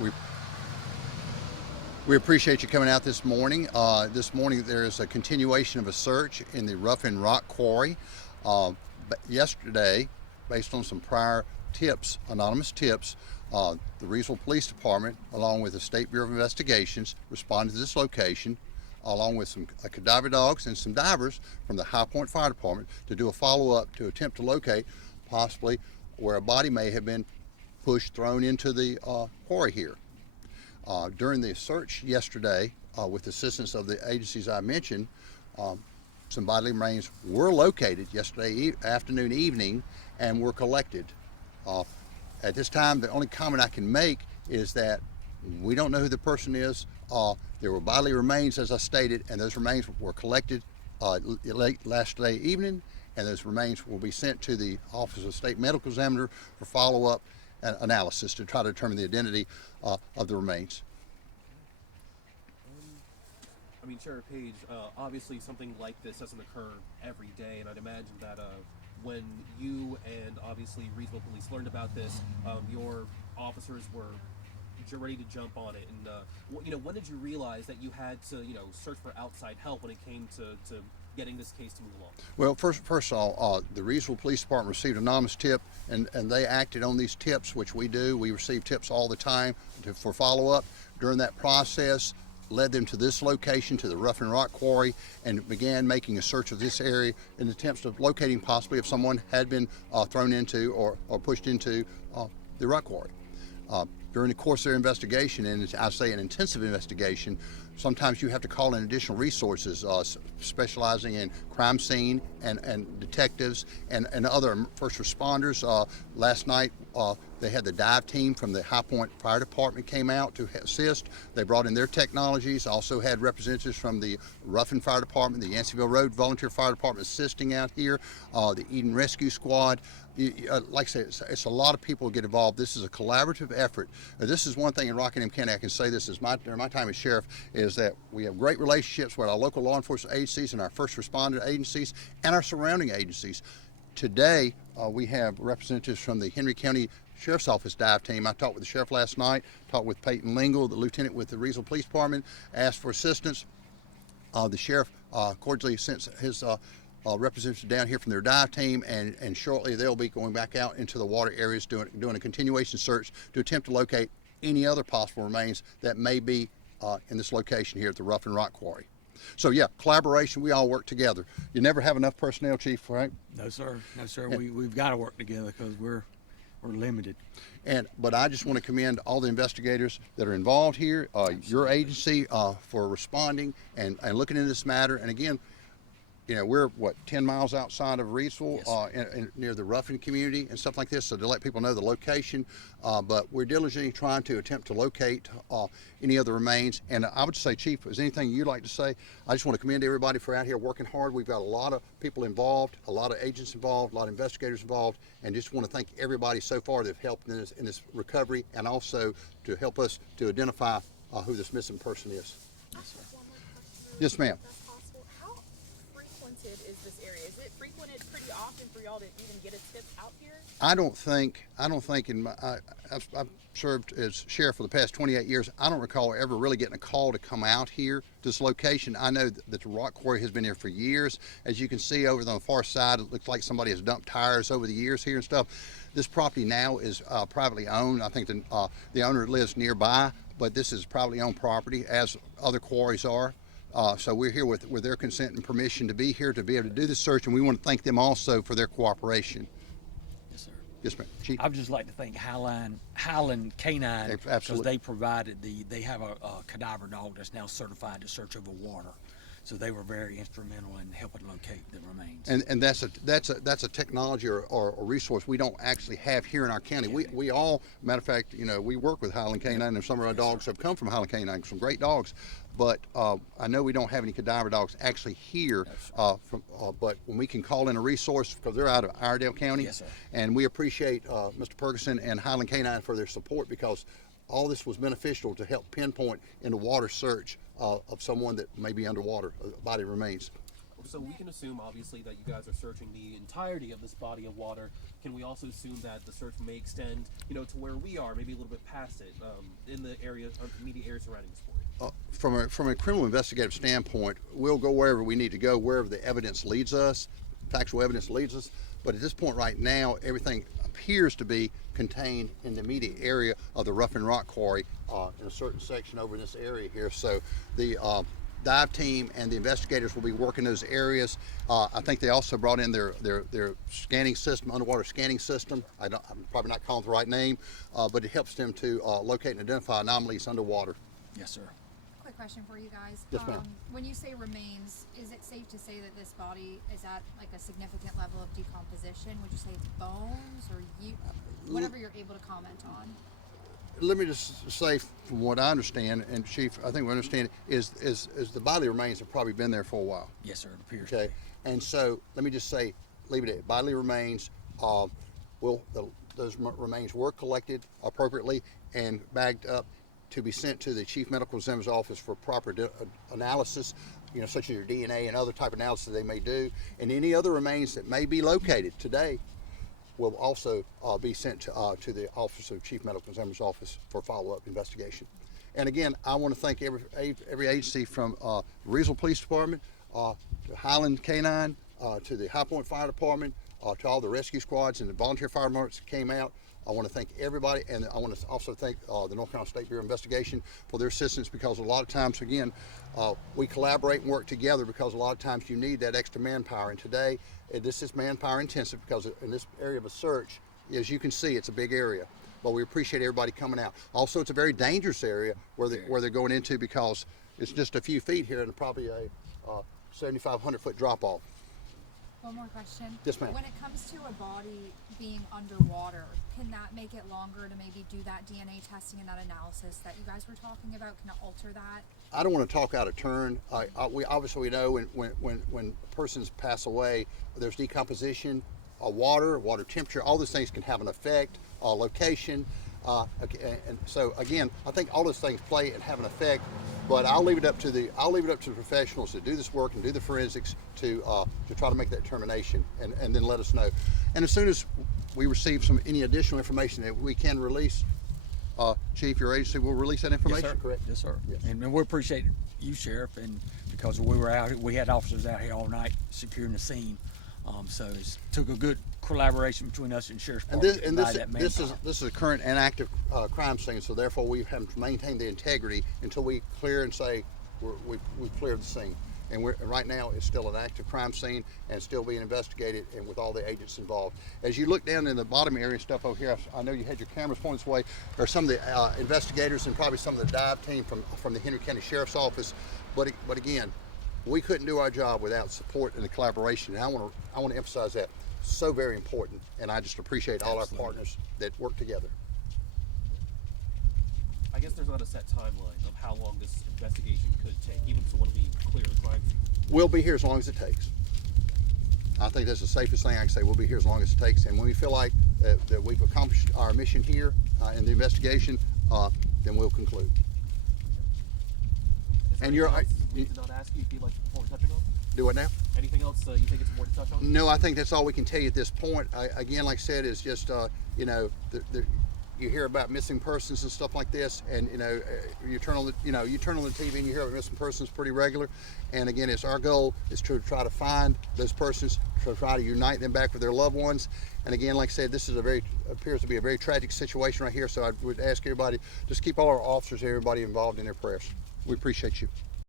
We we appreciate you coming out this morning. This morning there is a continuation of a search in the Rough and Rock quarry. Yesterday, based on some prior tips, anonymous tips, the Reidsville Police Department, along with the State Bureau of Investigations, responded to this location, along with some cadaver dogs and some divers from the High Point Fire Department, to do a follow-up to attempt to locate possibly where a body may have been thrown into the quarry here. During the search yesterday, with the assistance of the agencies I mentioned, some bodily remains were located yesterday afternoon, evening, and were collected. At this time, the only comment I can make is that we don't know who the person is. There were bodily remains, as I stated, and those remains were collected late last evening, and those remains will be sent to the Office of State Medical Examiner for follow-up analysis to try to determine the identity of the remains. I mean, Sheriff Page, obviously something like this doesn't occur every day, and I'd imagine that when you and obviously Reidsville Police learned about this, your officers were ready to jump on it. And when did you realize that you had to search for outside help when it came to getting this case to move along? Well, first of all, the Reidsville Police Department received an anonymous tip, and they acted on these tips, which we do. We receive tips all the time for follow-up. During that process, led them to this location, to the Rough and Rock quarry, and began making a search of this area in attempts of locating possibly if someone had been thrown into or pushed into the rock quarry. During the course of their investigation, and I say an intensive investigation, sometimes you have to call in additional resources, specializing in crime scene and detectives and other first responders. Last night, they had the dive team from the High Point Fire Department came out to assist. They brought in their technologies, also had representatives from the Ruffin Fire Department, the Yanceyville Road Volunteer Fire Department assisting out here, the Eden Rescue Squad. Like I said, it's a lot of people get involved. This is a collaborative effort. This is one thing in Rockingham County, I can say this is during my time as sheriff, is that we have great relationships with our local law enforcement agencies and our first responder agencies and our surrounding agencies. Today, we have representatives from the Henry County Sheriff's Office dive team. I talked with the sheriff last night, talked with Peyton Lingle, the lieutenant with the Reidsville Police Department, asked for assistance. The sheriff cordially sent his representatives down here from their dive team, and shortly they'll be going back out into the water areas doing a continuation search to attempt to locate any other possible remains that may be in this location here at the Rough and Rock quarry. So yeah, collaboration, we all work together. You never have enough personnel, Chief, right? No, sir. No, sir. We've got to work together because we're limited. But I just want to commend all the investigators that are involved here, your agency for responding and looking into this matter. And again, we're 10 miles outside of Reidsville, yes, near the Ruffin community and stuff like this, so to let people know the location. But we're diligently trying to attempt to locate any other remains. And I would say, Chief, is anything you'd like to say? I just want to commend everybody for out here working hard. We've got a lot of people involved, a lot of agents involved, a lot of investigators involved, and just want to thank everybody so far that have helped in this recovery, and also to help us to identify who this missing person is. Yes, Yes, ma'am. Is this area? Is it frequented pretty often for y'all to even get a tip out here? I don't think I've served as sheriff for the past 28 years. I don't recall ever really getting a call to come out here to this location. I know that the rock quarry has been here for years. As you can see over on the far side, it looks like somebody has dumped tires over the years here and stuff. This property now is privately owned. I think the owner lives nearby, but this is privately owned property, as other quarries are. So we're here with their consent and permission to be here to be able to do this search, and we want to thank them also for their cooperation. Yes, sir. Yes, ma'am. Chief? I would just like to thank Highland Canine, because they provided they have a cadaver dog that's now certified to search over water. So they were very instrumental in helping locate the remains. And that's a technology or a resource we don't actually have here in our county. We all, matter of fact, we work with Highland Canine, and some of our dogs have come from Highland Canine, some great dogs. But I know we don't have any cadaver dogs actually here. But when we can call in a resource, because they're out of Iredell County, yes, sir, and we appreciate Mr. Ferguson and Highland Canine for their support, because all this was beneficial to help pinpoint in the water search of someone that may be underwater, body remains. So we can assume, obviously, that you guys are searching the entirety of this body of water. Can we also assume that the search may extend, you know, to where we are, maybe a little bit past it, in the area, immediate area surrounding this quarry? From a criminal investigative standpoint, we'll go wherever we need to go, wherever the evidence leads us, factual evidence leads us. But at this point right now, everything appears to be contained in the immediate area of the Rough and Rock quarry, in a certain section over in this area here. So the dive team and the investigators will be working those areas. I think they also brought in their scanning system, underwater scanning system. I'm probably not calling it the right name, but it helps them to locate and identify anomalies underwater. Yes, sir. Quick question for you guys. Yes, ma'am. When you say remains, is it safe to say that this body is at like a significant level of decomposition? Would you say it's bones or whatever you're able to comment on? Let me just say, from what I understand, and Chief, I think we understand, is the bodily remains have probably been there for a while. Yes, sir. It appears. Okay, and so let me just say, leave it at bodily remains. Those remains were collected appropriately and bagged up to be sent to the Chief Medical Examiner's office for proper analysis, you know, such as your DNA and other type of analysis they may do, and any other remains that may be located today will also be sent to the Office of Chief Medical Examiner's office for follow-up investigation. And again, I want to thank every agency from Reidsville Police Department to Highland Canine to the High Point Fire Department to all the rescue squads and the volunteer fire departments that came out. I want to thank everybody, and I want to also thank the North Carolina State Bureau of Investigation for their assistance, because a lot of times, again, we collaborate and work together, because a lot of times you need that extra manpower. And today, this is manpower intensive, because in this area of a search, as you can see, it's a big area. But we appreciate everybody coming out. Also, it's a very dangerous area where they're going into, because it's just a few feet here and probably a 7,500 foot drop off. One more question. Yes, ma'am. When it comes to a body being underwater, can that make it longer to maybe do that DNA testing and that analysis that you guys were talking about? Can it alter that? I don't want to talk out of turn. We obviously know when persons pass away, there's decomposition, water temperature, all those things can have an effect, location. And so again, I think all those things play and have an effect. But I'll leave it up to the professionals that do this work and do the forensics to try to make that determination and then let us know. And as soon as we receive any additional information that we can release, Chief, your agency will release that information. Yes, sir. Correct? Yes, sir. Yes. And we appreciate you, Sheriff, and because we had officers out here all night securing the scene. So it took a good collaboration between us and Sheriff's Department. This is a current and active crime scene, so therefore we have to maintain the integrity until we clear and say we've cleared the scene. And right now it's still an active crime scene and still being investigated, and with all the agents involved. As you look down in the bottom area and stuff over here, I know you had your cameras pointed this way, are some of the investigators and probably some of the dive team from the Henry County Sheriff's Office. But again, we couldn't do our job without support and the collaboration. And I want to emphasize that. So very important, and I just appreciate all Absolutely. our partners that work together. I guess there's not a set timeline of how long this investigation could take, even to want to be clear of the crime scene. We'll be here as long as it takes. I think that's the safest thing I can say. We'll be here as long as it takes, and when we feel like that we've accomplished our mission here in the investigation, then we'll conclude. Is there And anything else we did not ask you if you'd like before we touching on? Do what now? Anything else you think it's important to touch on? No, I think that's all we can tell you at this point. Again, like I said, is just you know, you hear about missing persons and stuff like this, and you turn on the TV and you hear about missing persons pretty regular. And again, it's our goal is to try to find those persons, to try to unite them back with their loved ones. And again, like I said, this is appears to be a very tragic situation right here. So I would ask everybody just keep all our officers, everybody involved in their prayers. We appreciate you.